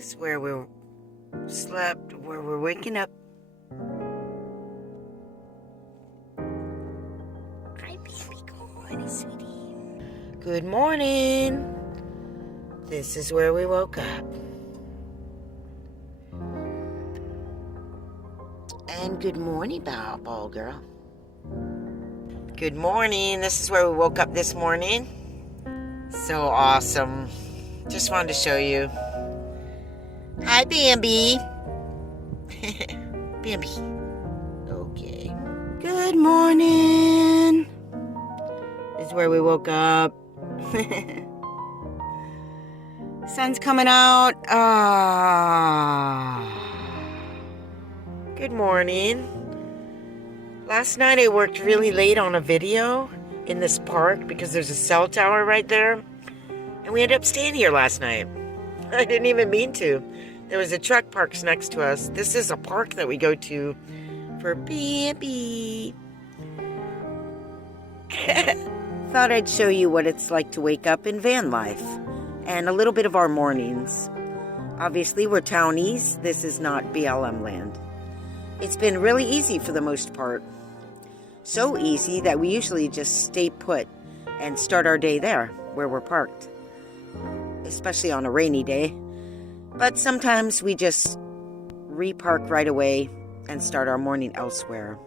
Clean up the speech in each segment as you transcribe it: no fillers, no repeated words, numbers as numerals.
This is where we slept, where we're waking up. Hi, baby. Good morning, sweetie. Good morning. This is where we woke up. And good morning, ball girl. Good morning. This is where we woke up this morning. So awesome. Just wanted to show you. Hi, Bambi. Bambi. Okay. Good morning. This is where we woke up. Sun's coming out. Good morning. Last night I worked really late on a video in this park because there's a cell tower right there. And we ended up staying here last night. I didn't even mean to. There was a truck parked next to us. This is a park that we go to for Bambi. Thought I'd show you what it's like to wake up in van life and a little bit of our mornings. Obviously, we're townies. This is not BLM land. It's been really easy for the most part. So easy that we usually just stay put and start our day there where we're parked, especially on a rainy day. But sometimes we just repark right away and start our morning elsewhere.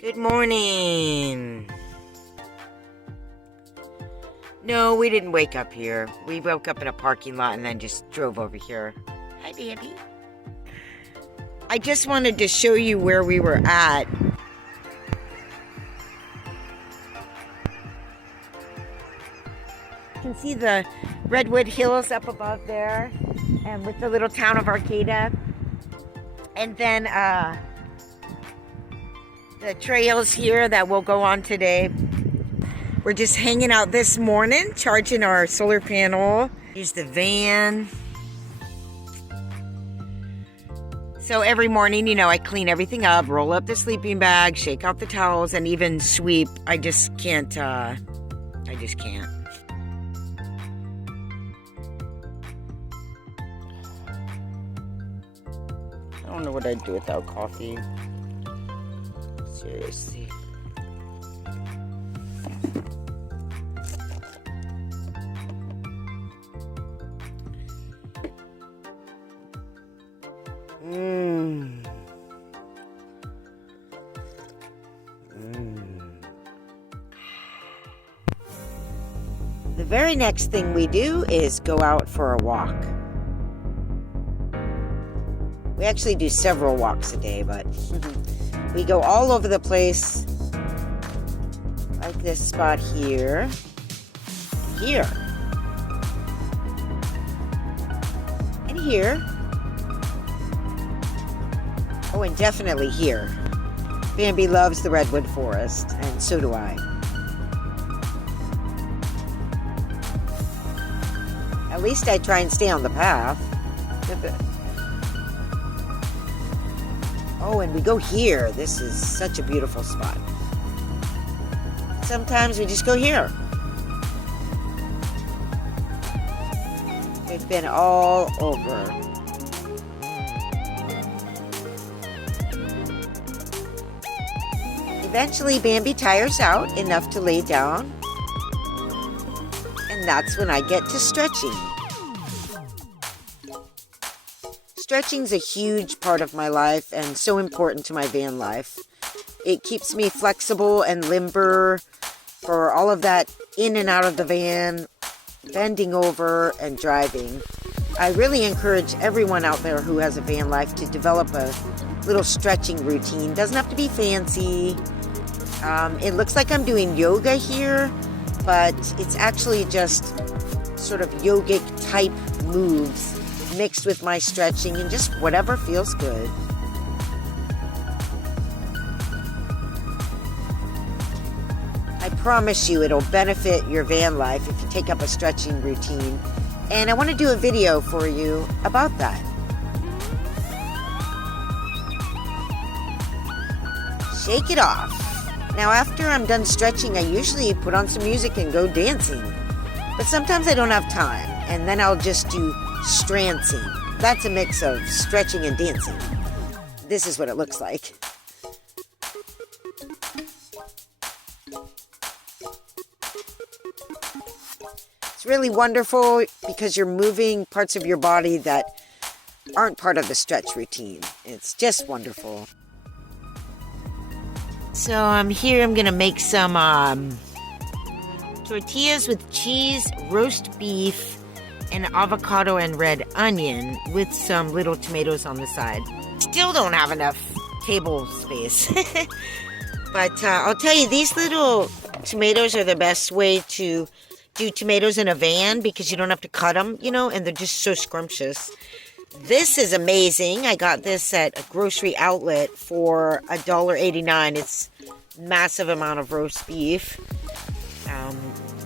Good morning. No, we didn't wake up here. We woke up in a parking lot and then just drove over here. Hi, baby. I just wanted to show you where we were at. You can see the Redwood Hills up above there, and with the little town of Arcata. And then the trails here that we'll go on today. We're just hanging out this morning, charging our solar panel. Here's the van. So every morning, you know, I clean everything up, roll up the sleeping bag, shake out the towels, and even sweep. I just can't. I don't know what I'd do without coffee. Seriously. The very next thing we do is go out for a walk. We actually do several walks a day, but we go all over the place, like this spot here, here, and here. Oh, and definitely here. Bambi loves the redwood forest, and so do I. At least I try and stay on the path. Oh, and we go here. This is such a beautiful spot. Sometimes we just go here. We've been all over. Eventually, Bambi tires out enough to lay down. And that's when I get to stretching. Stretching's a huge part of my life and so important to my van life. It keeps me flexible and limber for all of that in and out of the van, bending over and driving. I really encourage everyone out there who has a van life to develop a little stretching routine. Doesn't have to be fancy. It looks like I'm doing yoga here, but it's actually just sort of yogic type moves mixed with my stretching and just whatever feels good. I promise you it'll benefit your van life if you take up a stretching routine. And I want to do a video for you about that. Shake it off. Now after I'm done stretching, I usually put on some music and go dancing. But sometimes I don't have time. and then I'll just do strancing. That's a mix of stretching and dancing. This is what it looks like. It's really wonderful because you're moving parts of your body that aren't part of the stretch routine. It's just wonderful. So I'm here, I'm gonna make some tortillas with cheese, roast beef, and avocado and red onion with some little tomatoes on the side. Still don't have enough table space. But I'll tell you, these little tomatoes are the best way to do tomatoes in a van because you don't have to cut them, you know, and they're just so scrumptious. This is amazing. I got this at a grocery outlet for $1.89. It's a massive amount of roast beef.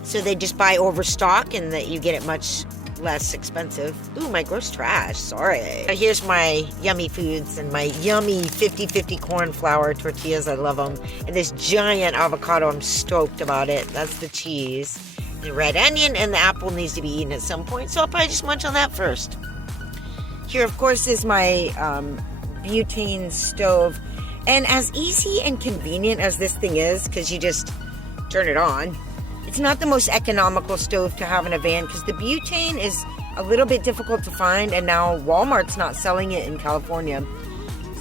So they just buy overstock and that you get it much less expensive. Ooh, my gross trash. Sorry. Here's my yummy foods and my yummy 50-50 corn flour tortillas. I love them. And this giant avocado. I'm stoked about it. That's the cheese. The red onion and the apple needs to be eaten at some point. So I'll probably just munch on that first. Here, of course, is my butane stove. And as easy and convenient as this thing is, because you just turn it on, it's not the most economical stove to have in a van because the butane is a little bit difficult to find, and now Walmart's not selling it in California.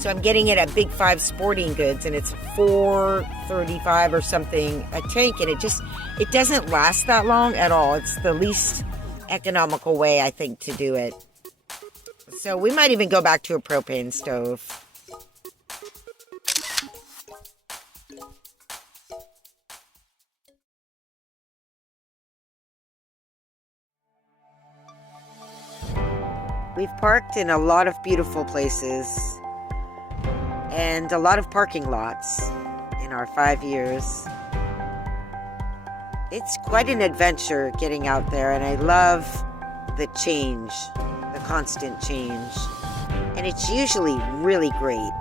So I'm getting it at Big 5 Sporting Goods, and it's $4.35 or something a tank, and it doesn't last that long at all. It's the least economical way, I think, to do it. So we might even go back to a propane stove. We've parked in a lot of beautiful places and a lot of parking lots in our 5 years. It's quite an adventure getting out there, and I love the change, the constant change. And it's usually really great,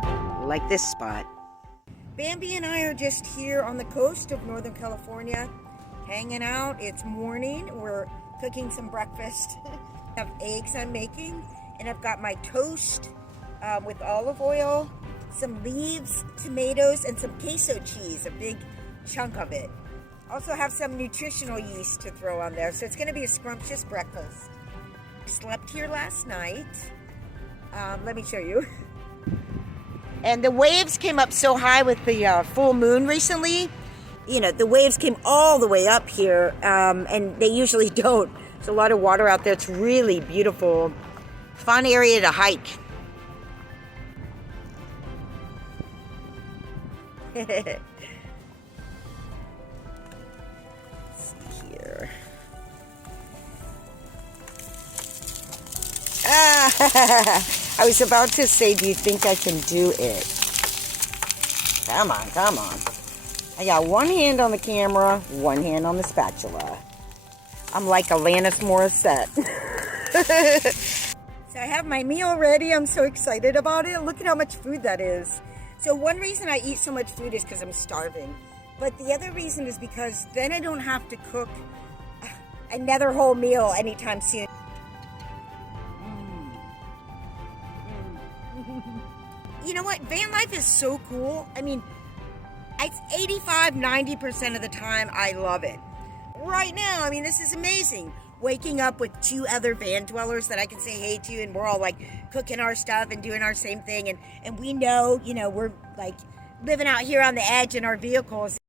like this spot. Bambi and I are just here on the coast of Northern California, hanging out. It's morning. We're cooking some breakfast. I have eggs I'm making, and I've got my toast with olive oil, some leaves, tomatoes, and some queso cheese, a big chunk of it. Also have some nutritional yeast to throw on there, so it's going to be a scrumptious breakfast. Slept here last night. Let me show you. And the waves came up so high with the full moon recently. You know, the waves came all the way up here, and they usually don't. There's a lot of water out there. It's really beautiful. Fun area to hike. Let's see here. I was about to say, do you think I can do it? Come on, come on. I got one hand on the camera, one hand on the spatula. I'm like Alanis Morissette. So I have my meal ready. I'm so excited about it. Look at how much food that is. So one reason I eat so much food is because I'm starving. But the other reason is because then I don't have to cook another whole meal anytime soon. You know what? Van life is so cool. I mean, it's 85-90% of the time I love it. Right now, I mean, this is amazing. Waking up with 2 other van dwellers that I can say hey to, and we're all like cooking our stuff and doing our same thing. And we know, you know, we're like living out here on the edge in our vehicles.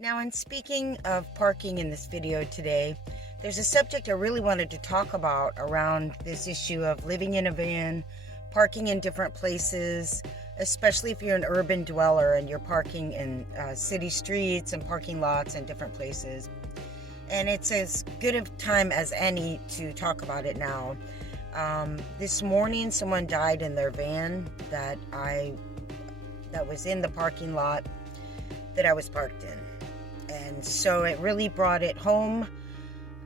Now, in speaking of parking in this video today, there's a subject I really wanted to talk about around this issue of living in a van, parking in different places, especially if you're an urban dweller and you're parking in city streets and parking lots and different places. And it's as good a time as any to talk about it now. This morning, someone died in their van that was in the parking lot that I was parked in. And so it really brought it home.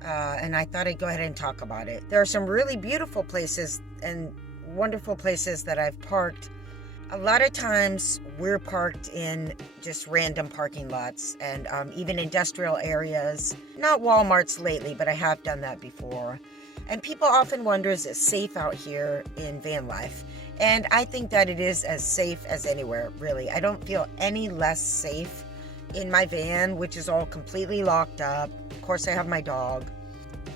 and I thought I'd go ahead and talk about it. There are some really beautiful places and wonderful places that I've parked. A lot of times we're parked in just random parking lots and even industrial areas. Not Walmarts lately, but I have done that before. And people often wonder, is it safe out here in van life? And I think that it is as safe as anywhere, really. I don't feel any less safe in my van, which is all completely locked up. Of course, I have my dog.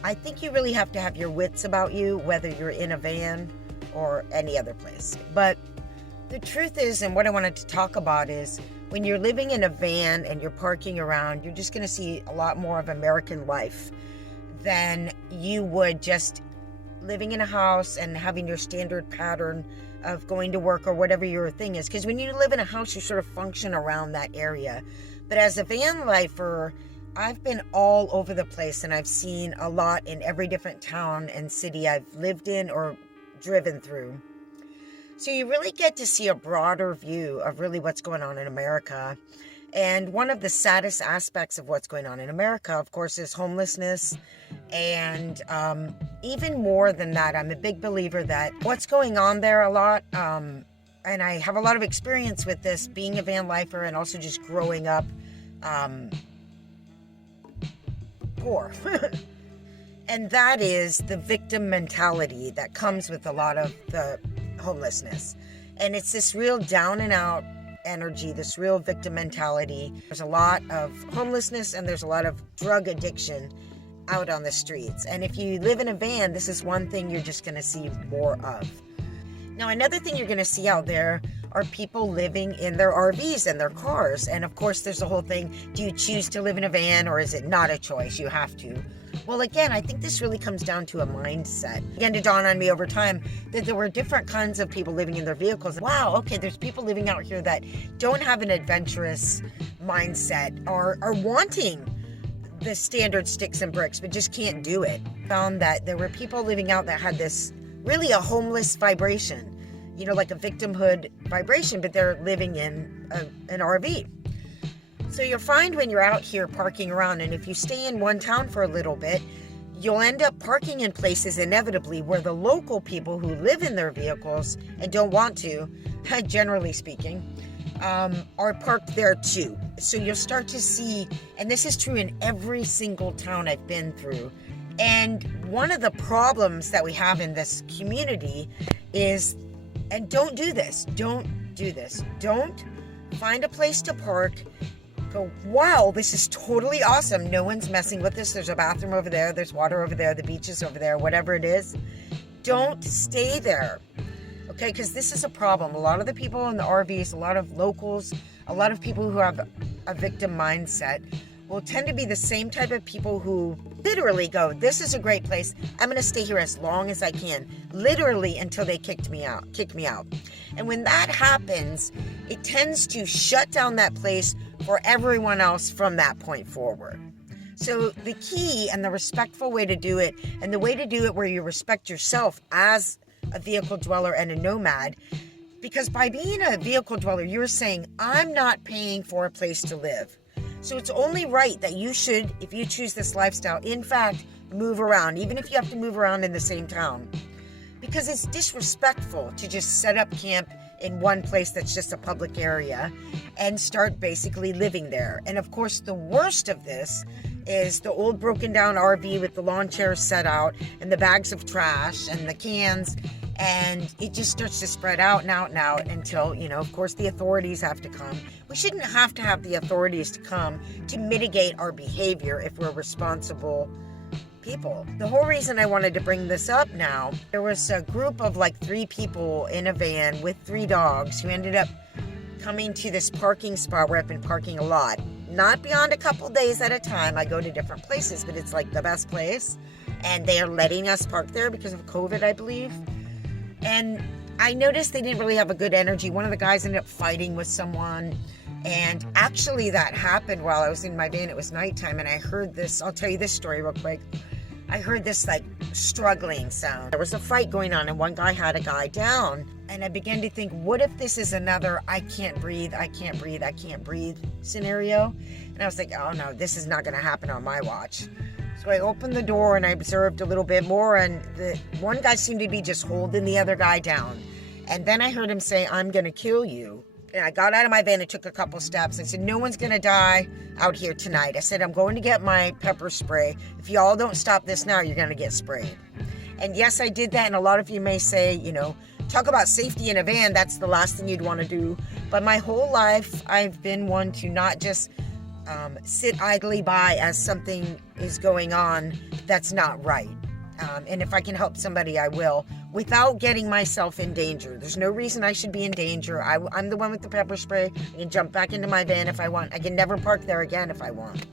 I think you really have to have your wits about you, whether you're in a van or any other place. But the truth is, and what I wanted to talk about is, when you're living in a van and you're parking around, you're just going to see a lot more of American life than you would just living in a house and having your standard pattern of going to work or whatever your thing is. Because when you live in a house, you sort of function around that area. But as a van lifer, I've been all over the place, and I've seen a lot in every different town and city I've lived in or driven through. So you really get to see a broader view of really what's going on in America. And one of the saddest aspects of what's going on in America, of course, is homelessness. And even more than that, I'm a big believer that what's going on there a lot, and I have a lot of experience with this, being a van lifer and also just growing up poor. And that is the victim mentality that comes with a lot of the homelessness. And it's this real down and out energy, this real victim mentality. There's a lot of homelessness and there's a lot of drug addiction out on the streets. And if you live in a van, this is one thing you're just going to see more of. Now, another thing you're going to see out there are people living in their RVs and their cars. And of course, there's the whole thing, do you choose to live in a van or is it not a choice? You have to. Well, again, I think this really comes down to a mindset. It began to dawn on me over time that there were different kinds of people living in their vehicles. Wow, okay, there's people living out here that don't have an adventurous mindset or are wanting the standard sticks and bricks, but just can't do it. Found that there were people living out that had this really a homeless vibration, like a victimhood vibration, but they're living in an RV. So you'll find when you're out here parking around, and if you stay in one town for a little bit, you'll end up parking in places inevitably where the local people who live in their vehicles and don't want to, generally speaking, are parked there too. So you'll start to see, and this is true in every single town I've been through, and one of the problems that we have in this community is, and don't do this, don't find a place to park, go, wow, this is totally awesome, no one's messing with this, there's a bathroom over there, there's water over there, the beach is over there, whatever it is. Don't stay there, okay? Because this is a problem. A lot of the people in the RVs, a lot of locals, a lot of people who have a victim mindset will tend to be the same type of people who literally go, this is a great place, I'm going to stay here as long as I can, literally until they kick me out. And when that happens, it tends to shut down that place for everyone else from that point forward. So the key and the respectful way to do it, and the way to do it where you respect yourself as a vehicle dweller and a nomad, because by being a vehicle dweller, you're saying, I'm not paying for a place to live. So it's only right that you should, if you choose this lifestyle, in fact, move around, even if you have to move around in the same town. Because it's disrespectful to just set up camp in one place that's just a public area and start basically living there. And of course, the worst of this is the old broken down RV with the lawn chairs set out and the bags of trash and the cans, and it just starts to spread out and out and out until, of course, the authorities have to come. We shouldn't have to have the authorities to come to mitigate our behavior if we're responsible people. The whole reason I wanted to bring this up now, there was a group of like 3 people in a van with 3 dogs who ended up coming to this parking spot where I've been parking a lot. Not beyond a couple days at a time. I go to different places, but it's like the best place. And they are letting us park there because of COVID, I believe. And I noticed they didn't really have a good energy. One of the guys ended up fighting with someone. And actually that happened while I was in my van. It was nighttime and I heard this. I'll tell you this story real quick. I heard this like struggling sound. There was a fight going on and one guy had a guy down. And I began to think, what if this is another I can't breathe scenario? And I was like, oh no, this is not going to happen on my watch. So So I opened the door and I observed a little bit more, and the one guy seemed to be just holding the other guy down. And then I heard him say, "I'm going to kill you." And I got out of my van and took a couple steps. I said, "No one's going to die out here tonight." I said, "I'm going to get my pepper spray. If y'all don't stop this now, you're going to get sprayed." And yes, I did that. And a lot of you may say, you know, talk about safety in a van. That's the last thing you'd want to do. But my whole life, I've been one to not just sit idly by as something is going on that's not right. And if I can help somebody, I will, without getting myself in danger. There's no reason I should be in danger. I'm the one with the pepper spray. I can jump back into my van if I want. I can never park there again if I want.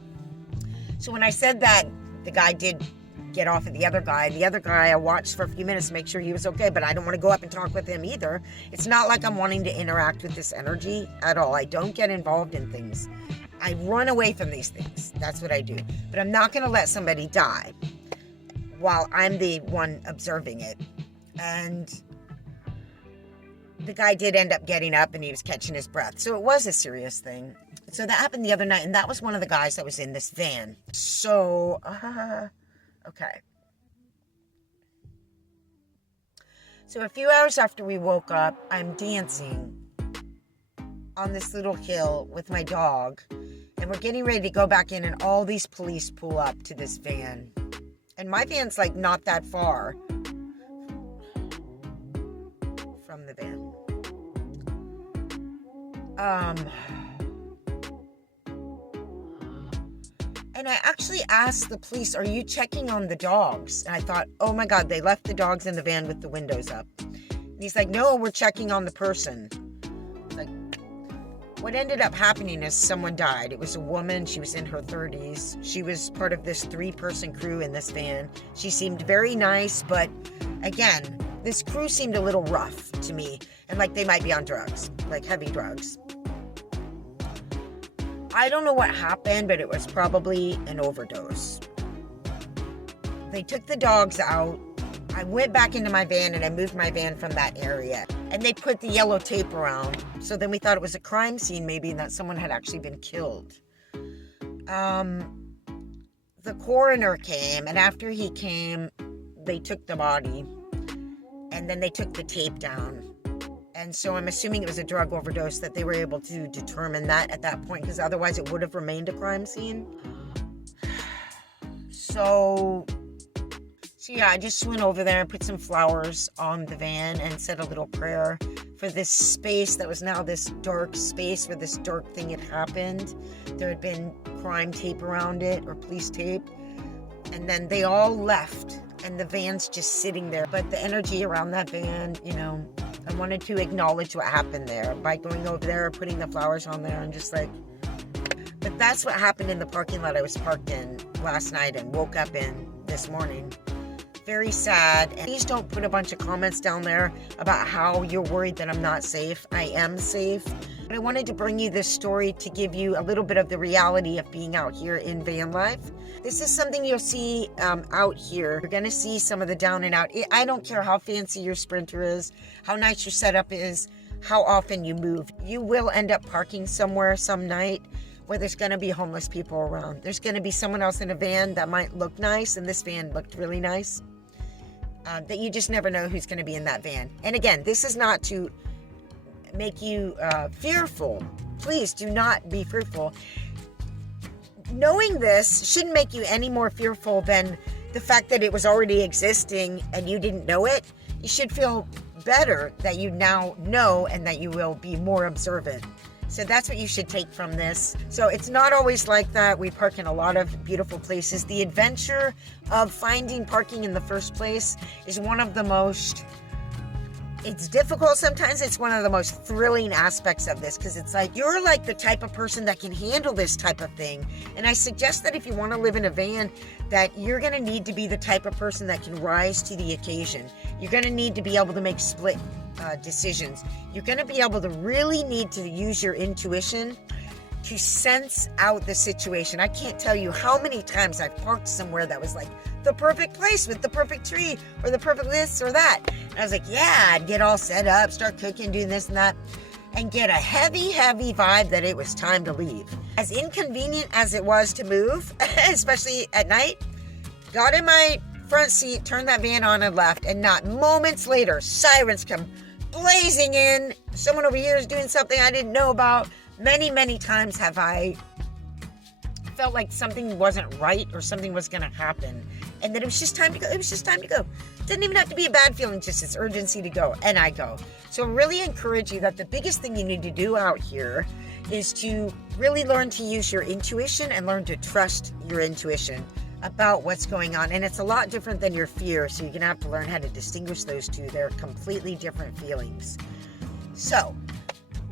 So when I said that, the guy did get off of the other guy. The other guy, I watched for a few minutes to make sure he was okay, but I don't want to go up and talk with him either. It's not like I'm wanting to interact with this energy at all. I don't get involved in things. I run away from these things. That's what I do. But I'm not going to let somebody die while I'm the one observing it. And the guy did end up getting up and he was catching his breath. So it was a serious thing. So that happened the other night, and that was one of the guys that was in this van. So, okay. So a few hours after we woke up, I'm dancing on this little hill with my dog, and we're getting ready to go back in, and all these police pull up to this van. And my van's like not that far from the van. And I actually asked the police, "Are you checking on the dogs?" And I thought, oh my God, they left the dogs in the van with the windows up. And he's like, "No, we're checking on the person." Like, what ended up happening is someone died. It was a woman. She was in her 30s. She was part of this 3-person crew in this van. She seemed very nice, but again, this crew seemed a little rough to me, and like they might be on drugs, like heavy drugs. I don't know what happened, but it was probably an overdose. They took the dogs out. I went back into my van and I moved my van from that area. And they put the yellow tape around. So then we thought it was a crime scene, maybe, and that someone had actually been killed. The coroner came, and after he came, they took the body. And then they took the tape down. And so I'm assuming it was a drug overdose, that they were able to determine that at that point, because otherwise it would have remained a crime scene. So yeah, I just went over there and put some flowers on the van and said a little prayer for this space that was now this dark space where this dark thing had happened. There had been crime tape around it, or police tape. And then they all left, and the van's just sitting there. But the energy around that van, you know, I wanted to acknowledge what happened there by going over there, putting the flowers on there, and just like, but that's what happened in the parking lot I was parked in last night and woke up in this morning. Very sad. And please don't put a bunch of comments down there about how you're worried that I'm not safe. I am safe. But I wanted to bring you this story to give you a little bit of the reality of being out here in van life. This is something you'll see out here. You're going to see some of the down and out. I don't care how fancy your Sprinter is, how nice your setup is, how often you move. You will end up parking somewhere some night where there's going to be homeless people around. There's going to be someone else in a van that might look nice, and this van looked really nice. That you just never know who's going to be in that van. And again, this is not to make you fearful. Please do not be fearful. Knowing this shouldn't make you any more fearful than the fact that it was already existing and you didn't know it. You should feel better that you now know, and that you will be more observant. So that's what you should take from this. So it's not always like that. We park in a lot of beautiful places. The adventure of finding parking in the first place is one of the most, it's difficult sometimes. It's one of the most thrilling aspects of this, because it's like, you're like the type of person that can handle this type of thing. And I suggest that if you want to live in a van, that you're going to need to be the type of person that can rise to the occasion. You're going to need to be able to make split decisions. You're going to be able to really need to use your intuition to sense out the situation. I can't tell you how many times I've parked somewhere that was like the perfect place with the perfect tree or the perfect this or that. And I was like, yeah, I'd get all set up, start cooking, doing this and that, and get a heavy, heavy vibe that it was time to leave. As inconvenient as it was to move, especially at night, got in my front seat, turned that van on and left, and not moments later, sirens come blazing in. Someone over here is doing something I didn't know about. Many, many times have I felt like something wasn't right or something was going to happen, and that it was just time to go. It was just time to go. It didn't even have to be a bad feeling, just this urgency to go, and I go. So I really encourage you that the biggest thing you need to do out here is to really learn to use your intuition and learn to trust your intuition about what's going on. And it's a lot different than your fear, so you're going to have to learn how to distinguish those two. They're completely different feelings. So,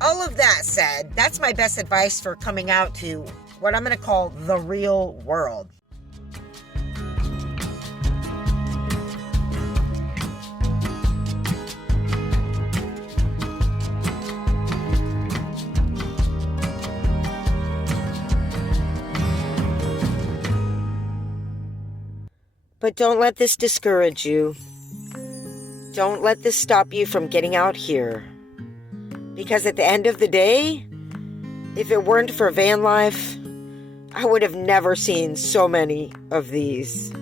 all of that said, that's my best advice for coming out to what I'm going to call the real world. But don't let this discourage you. Don't let this stop you from getting out here. Because at the end of the day, if it weren't for van life, I would have never seen so many of these.